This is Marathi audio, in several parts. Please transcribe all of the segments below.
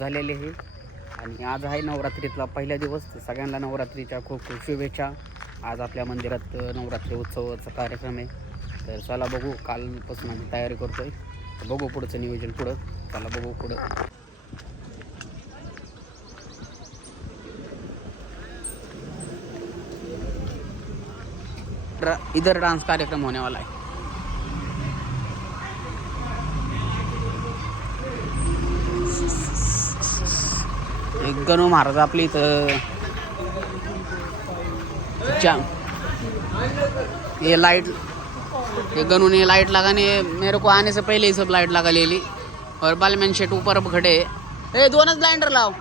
झालेली आहे आणि आज आहे नवरात्रीतला पहिला दिवस. सगळ्यांना नवरात्रीच्या खूप खूप शुभेच्छा. आज आपल्या मंदिरात नवरात्री उत्सवाचा कार्यक्रम आहे. तर चला बघू, कालपासून आम्ही तयारी करतोय. बघू पुढचं नियोजन पुढं. चला बघू पुढं. इधर डांस कार्यक्रम होने वाला है. एक गणू महाराज आपली इथं ये लाइट, ये गणू ने लाइट लगाने, मेरे को आने से पहले ही सब लाइट लगा ले ली. और बालमैन शेट ऊपर खड़े. ए दोनच ब्लाइंडर लाव.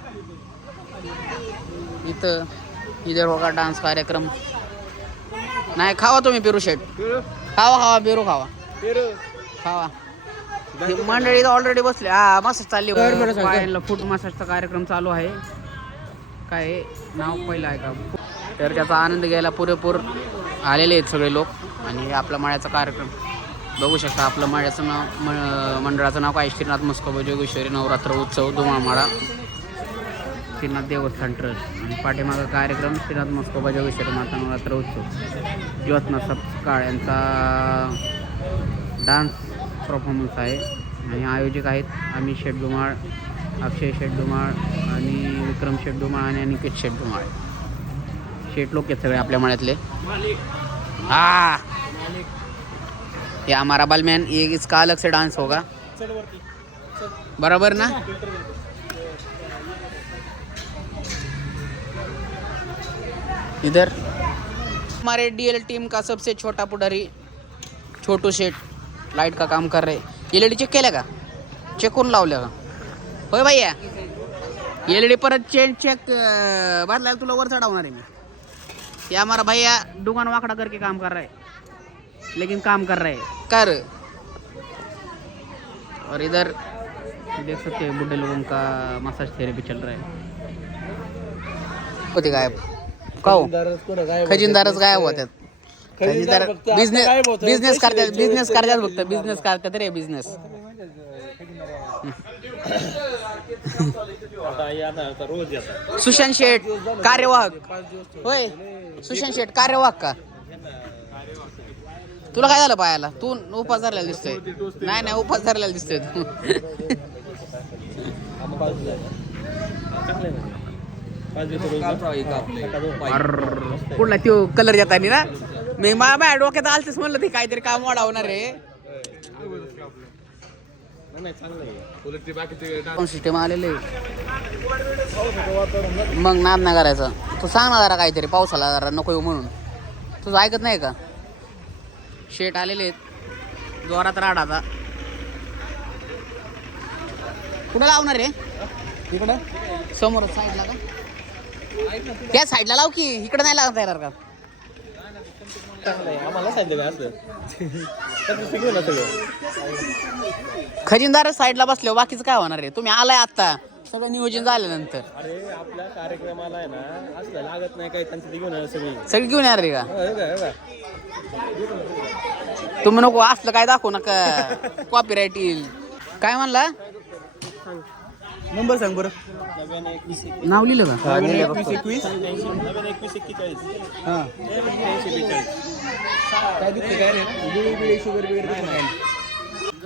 इथं इधर होगा डान्स कार्यक्रम. नाही खावा तुम्ही पेरू शेट, खावा पेरू खावा. मंडळी ऑलरेडी बसले. हा मसाज चालली. पायाला फूट मसाजचा कार्यक्रम चालू आहे. काय नाव पहिलं आहे का? तर त्याचा आनंद घ्यायला पुरेपूर आलेले आहेत सगळे लोक. आणि आपला माळ्याचा कार्यक्रम बघू शकता. आपलं माळ्याचं नाव, मंडळाचं नाव काय? श्रीनाथ मस्कोबा जोगेश्वरी नवरात्र उत्सव धुमाळमाळा श्रीनाथ देवस्थान ट्रस्ट. आणि पाठीमागं कार्यक्रम श्रीनाथ मस्कोबा जोगेश्वरी माता नवरात्र उत्सव. ज्योत्ना सपकाळ यांचा डान्स परफॉर्मन्स आहे. आणि आयोजक आहेत अमित शेट धुमाळ, अक्षय शेट धुमाळ आणि विक्रम शेट धुमाळ आणि अनिकेत शेट धुमाळ. शेट लोक आहेत सगळे आपल्या मळ्यातले. हाँ, ये हमारा बालमैन, ये इसका अलग से डांस होगा. बराबर ना? इधर हमारे डीएल टीम का सबसे छोटा पुढारी छोटू शेट लाइट का काम कर रहे. एलईडी चेक केल्या का? चेक करून लावल्या का? होय भैया, एलईडी परत चेक बदलायला तुला वर चढवणार आहे मी. ये हमारा भैया दुकान वाकड़ा करके काम कर रहा है, लेकिन काम कर रहे हैं कर. और इधर देख सकते हैं बुढ़े लोगों का मसाज थेरेपी चल रहा है. होते गायब काओ, खजिनदारच गायब होतात. खजिनदार बिझनेस करतात फक्त बिझनेस करतात रे, बिझनेस. सुशांत शेठ कार्यवाहक. होय सुशांत शेठ कार्यवाहक का? तुला काय झालं पायाला? तू उपास धरलेला दिसतोय. नाही उपास धरलेला दिसतोय तू. कुठला तो कलर येतानी ना, मी माझ्या डोक्यात आलतेच म्हणलं ते काहीतरी काम वाढवणार आहे. सिस्टम आलेले मग नाद नाही करायचा. तू सांग ना जरा काहीतरी, पावसाला जरा नको येऊ म्हणून. तुझं ऐकत नाही का? शेट आलेले आहेत जोरात राडा. आता कुठं लावणार रे? इकडं समोर साईडला का? त्या साईडला लाव की, इकडं नाही लागत येणार का? खजिनदार साईडला बसले, बाकीचं काय होणार आहे? तुम्ही आलाय आता, सगळं नियोजन झाल्यानंतर. अरे आपल्या कार्यक्रमाला आहे ना, असं लागत नाही काय, त्यांचं घेऊन सगळी घेऊन येणार रे का? तुम्ही नको असलं काय दाखवू नका, कॉपीराईट येईल. काय म्हणला? नंबर सांग बरं. नाव लिहिलं का?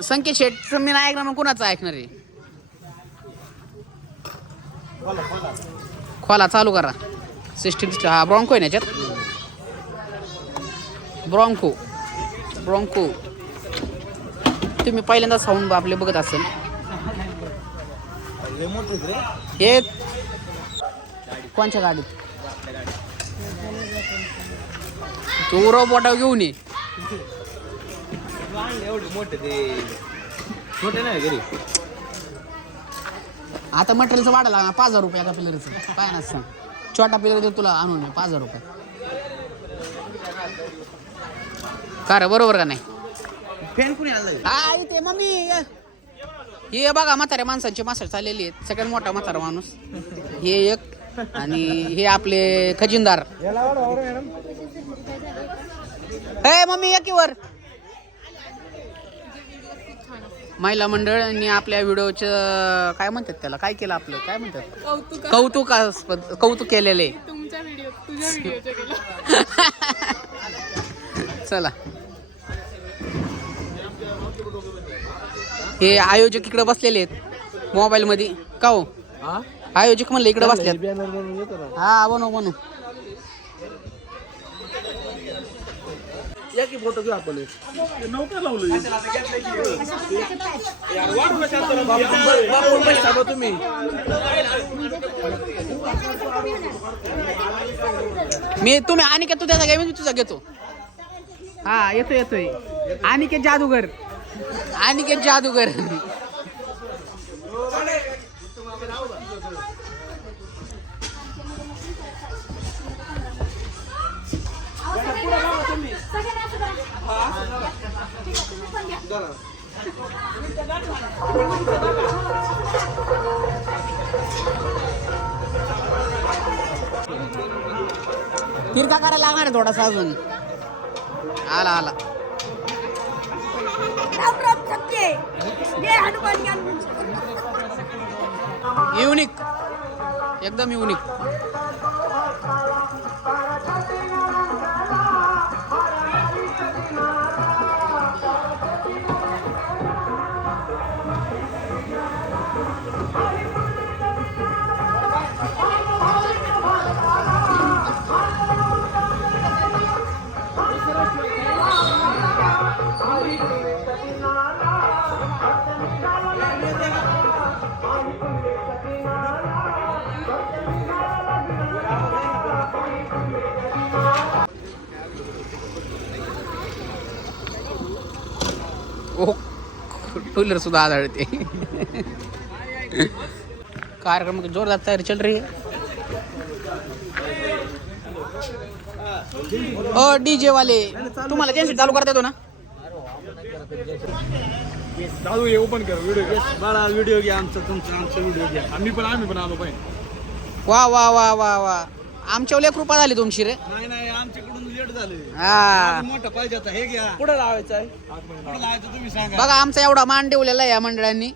संकेत शेट मी नाही ऐकणार, मग कुणाचं ऐकणार आहे? खोला चालू करा सिस्टीम. हा ब्रॉन्को आहे ना याच्यात. ब्रॉन्को तुम्ही पहिल्यांदा साऊंड आपले बघत असेल. हे कोणच्या गाडीत? तू रोबोटा घेऊन ये. आता मटेरियलचं वाढा लागणार. 5,000 रुपये एका पिलरचं. काय ना सांग, छोटा पिलर देऊ तुला आणून 5,000 रुपये. का रे, बरोबर का नाही? फॅन कुणी आलं? हा इथे मम्मी. हे बघा म्हाताऱ्या माणसांची मसाज चाललेली आहेत. सगळ्यात मोठा म्हातारा माणूस हे एक. आणि हे आपले खजिनदार. ए मम्मी या की वर. महिला मंडळांनी आपल्या व्हिडिओचं काय म्हणतात त्याला, काय केलं आपलं, काय म्हणतात, कौतुक केलेले. तुमच्या व्हिडिओ तुझ्या व्हिडिओचं केलं. चला, हे आयोजक इकडे बसलेले आहेत मोबाईल मध्ये. का हो आयोजक म्हणलं इकडे बसलेत. हा बनव. या की फोटो घेऊ आपण. तुम्ही तुम्ही अनिकेत तू त्याचा घे, मी तुझा घेतो. हा येतोय अनिकेत जादूगर. तिरका करायला लागणार आहे थोडासा अजून. आला युनिक, एकदम युनिक. टू व्हीलर सुद्धा आढळते. कार्यक्रम जोरदार तयारी चल रही है. डीजे वाले तुम्हाला जेन्सी चालू करता येतो ना. चालू आहे, ओपन कर व्हिडिओ. बाळा व्हिडिओ घ्या आमचा, आमचा व्हिडिओ घ्या. आम्ही पण आलो पाहिजे. वा आमच्या लेख कृपा झाली तुमची रे. नाही आमच्याकडून लेट झाले. हा मोठा पाहिजे आता. हे घ्या. कुठं लावायचं आहे, कुठं लावायचं तुम्ही सांगा. बघा आमचा एवढा मान ठेवलेला आहे या मंडळांनी.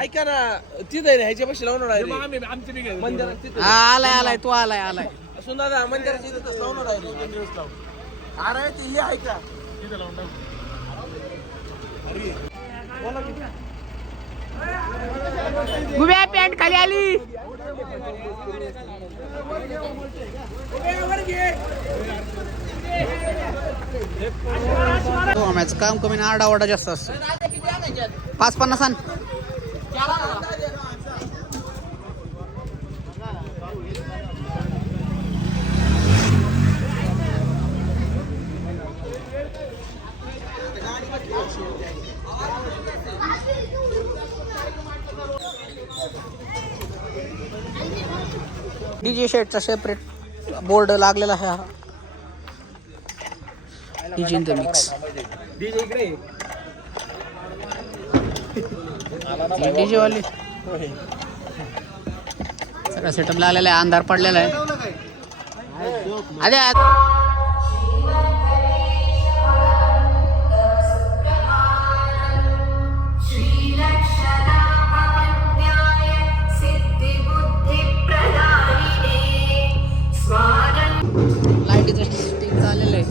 ऐका ना, तिथे ह्याच्यापाशी लावणार आहे. मंदिरात आलाय तू आलाय सुंदर मंदिराच्या इथं लावणार आहे. अरे ते हे ऐका, गुब्या पॅन्ट खाली आली. काम कमी ना, आरडाओरडा जास्त असतो. 550 आण. डीजे शेटचा सेपरेट बोर्ड लागलेला आहे. DJ in the mix. DJ वाले सगळा सेटअप लागलेला आहे. अंधार पडलेला आहे. लाईटीचं स्टिक झालेलं आहे.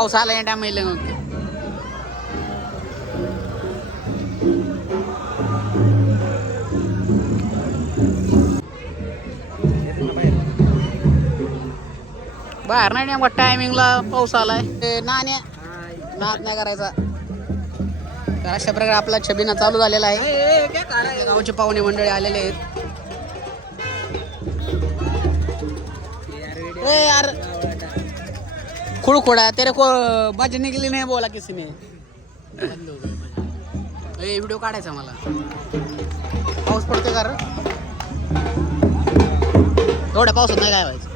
पाऊस आला या टायमाला मग बाहेर नाही नेमका टायमिंगला पाऊस आलाय नाण्या नाद नाही करायचा तर अशा प्रकारे आपला छबिना चालू झालेला आहे गावचे पाहुणे मंडळी आलेले आहेत ए यार खुड़खुड़ा तेरे को बचने के लिए नहीं बोला किसी ने व्हिडिओ काढायचा मला पाऊस पडतोय का एवढ्या पावसात नाही काय व्हायचं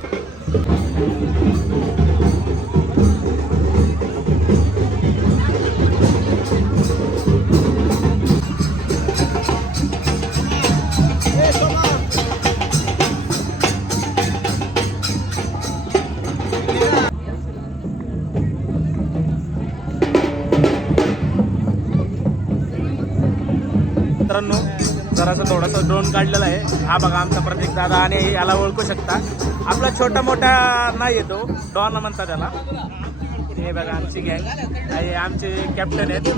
मित्रांनो जरासा थोडासा ड्रोन काढलेला आहे हा बघा आमचा प्रतीक दादा आणि याला ओळखू शकता आपला छोटा मोठा नाही येतो डॉन म्हणतात त्याला हे बघा आमची गँग हे आमचे कॅप्टन आहेत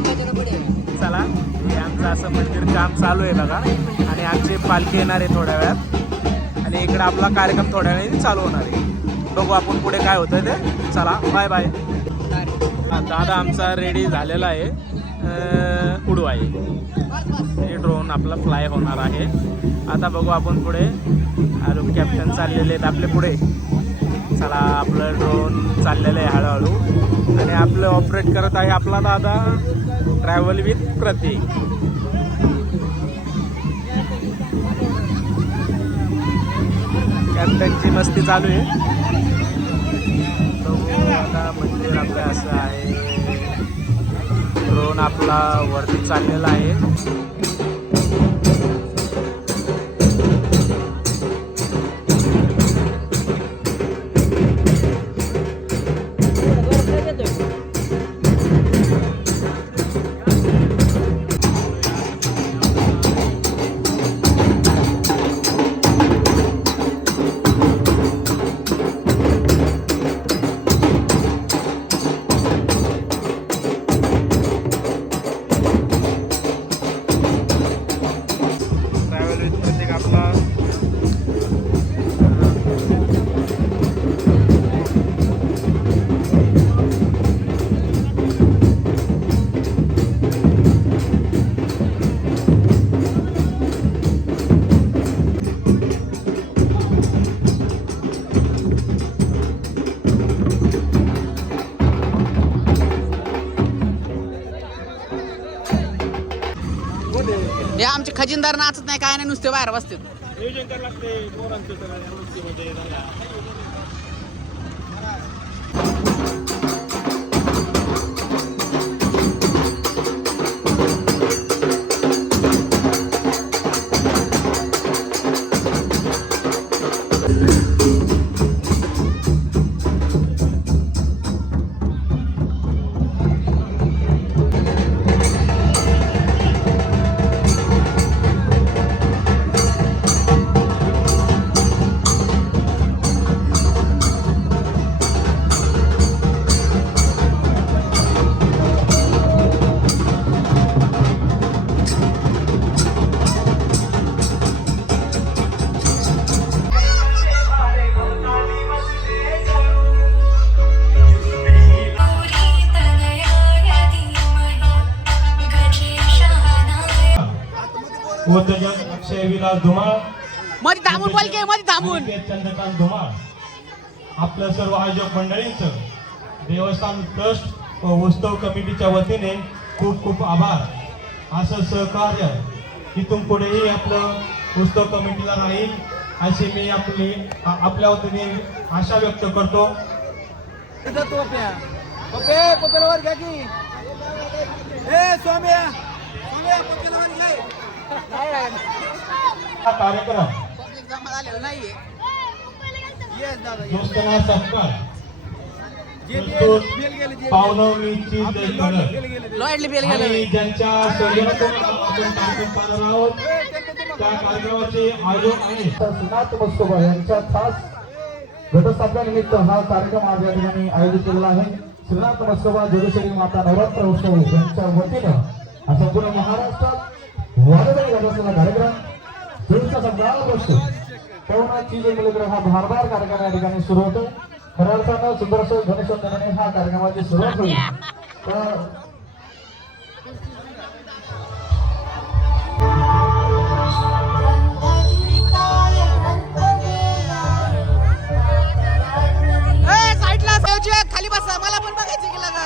चला हे आमचं असं मंदिर काम चालू आहे बघा आणि आमची पालखी येणार आहे थोड्या वेळात आणि इकडं आपला कार्यक्रम थोड्या वेळाने चालू होणार आहे बघू आपण पुढे काय होतं ते चला बाय बाय दादा आमचा रेडी झालेला आहे उडवाई हे ड्रोन आपला फ्लाय होणार आहे आता बघू आपण पुढे आलो कॅप्टन चाललेले आहेत आपले पुढे चला आपलं ड्रोन चाललेलं आहे हळूहळू आणि आपलं ऑपरेट करत आहे आपला दादा ट्रॅव्हल विथ प्रतीक कॅप्टनची मस्ती चालू आहे बघू आता मंदिर आपलं असं आहे ड्रोन आपला वरती चाललेला आहे हे आमचे खजिनदार नाचत नाही काय नाही नुसते बाहेर बसते उद्योजक अक्षय विलास धुमाळ मध्ये थांबून बोल की मध्ये थांबून चंद्रकांत धुमाळ आपल्या सर्व आयोजक मंडळींचं देवस्थान ट्रस्ट व उत्सव कमिटीच्या वतीने खूप खूप आभार असं सहकार्य इथून पुढेही आपलं उत्सव कमिटीला राहील अशी मी आपल्या वतीने आशा व्यक्त करतो हा कार्यक्रम दोस्तांना सत्कार पावनवणीची आणि ज्यांच्या सहयोगातून आपण कार्यक्रम पाहणार आहोत त्या कार्यक्रमाचे आयोजक आहे श्रीनाथ मस्कोबा यांच्या खास घटस्थापनेनिमित्त हा कार्यक्रम आज या ठिकाणी आयोजित केलेला आहे श्रीनाथ मस्कोबा जोगेश्वरी माता नवरात्र उत्सव यांच्या वतीनं संपूर्ण महाराष्ट्रात वारकरी गटाचा कार्यक्रम 24 बसतो. पवनाची जे मुलगा हा धारदार कार्यक्रम या ठिकाणी सुरू होतो. खऱ्या अर्थानं सुंदर असं गणेशोत्सवाने हा कार्यक्रमाची सुरुवात होईल. तर साईडला खाली बसा, मला पण बघायचं की लगा.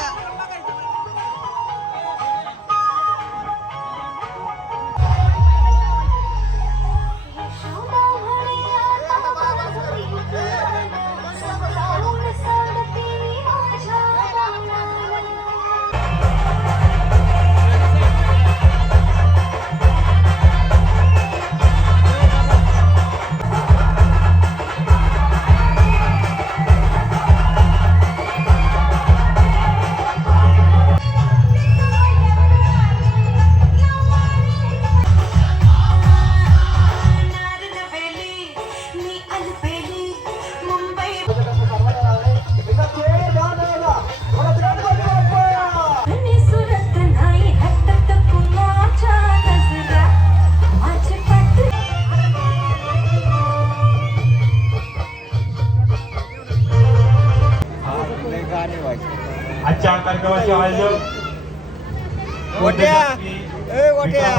आजच्या कार्यक्रमाचे आयोजक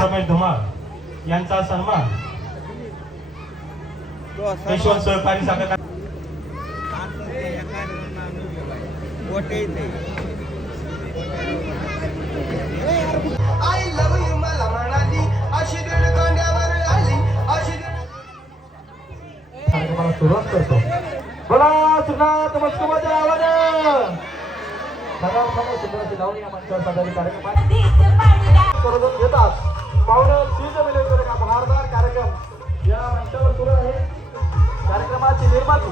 रमेश धुमाळ यांचा सन्मान यशवंत सहकारी साखर कार्यक्रमाला सुरुवात करतो. बोला श्रीनाथ मस्कोबाच्या आवाज लावून या मंचावर सादरी कार्यक्रमात करून घेतात. पाहुणे सीज मिळवले का बहारदार कार्यक्रम या मंचावर सुरू आहे. कार्यक्रमाची निर्माती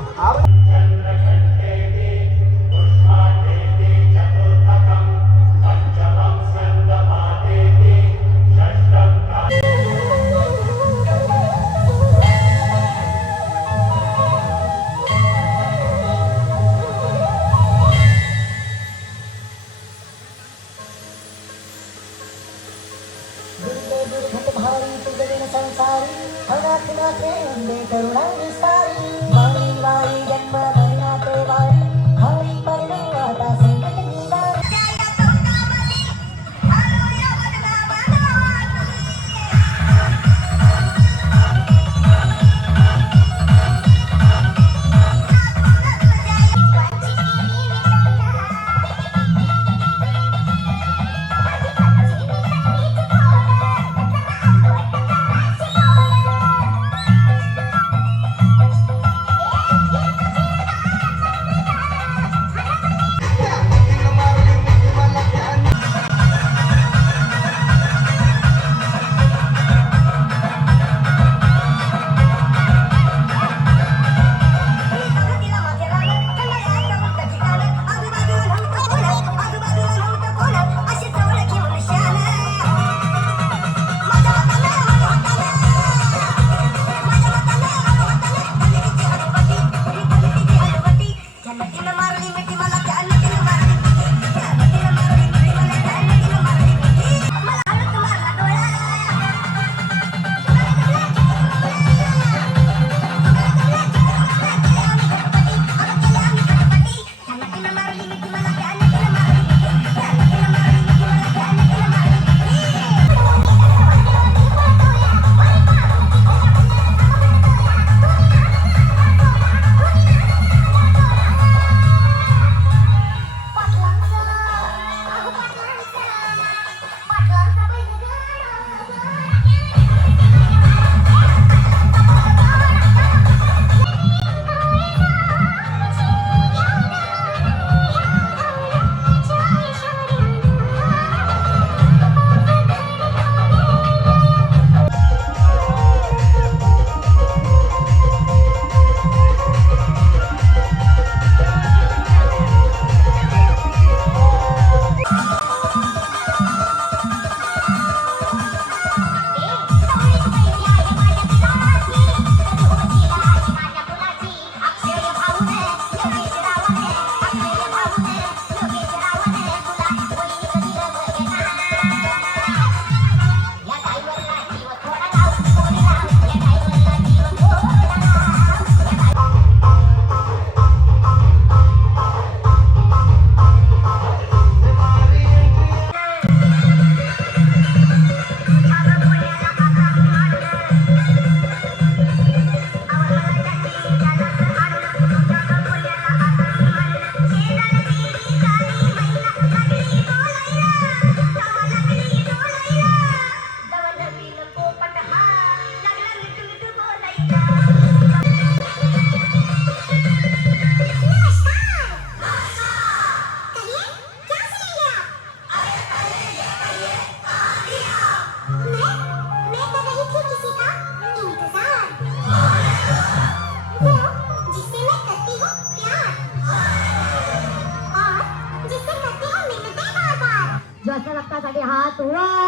सोहळा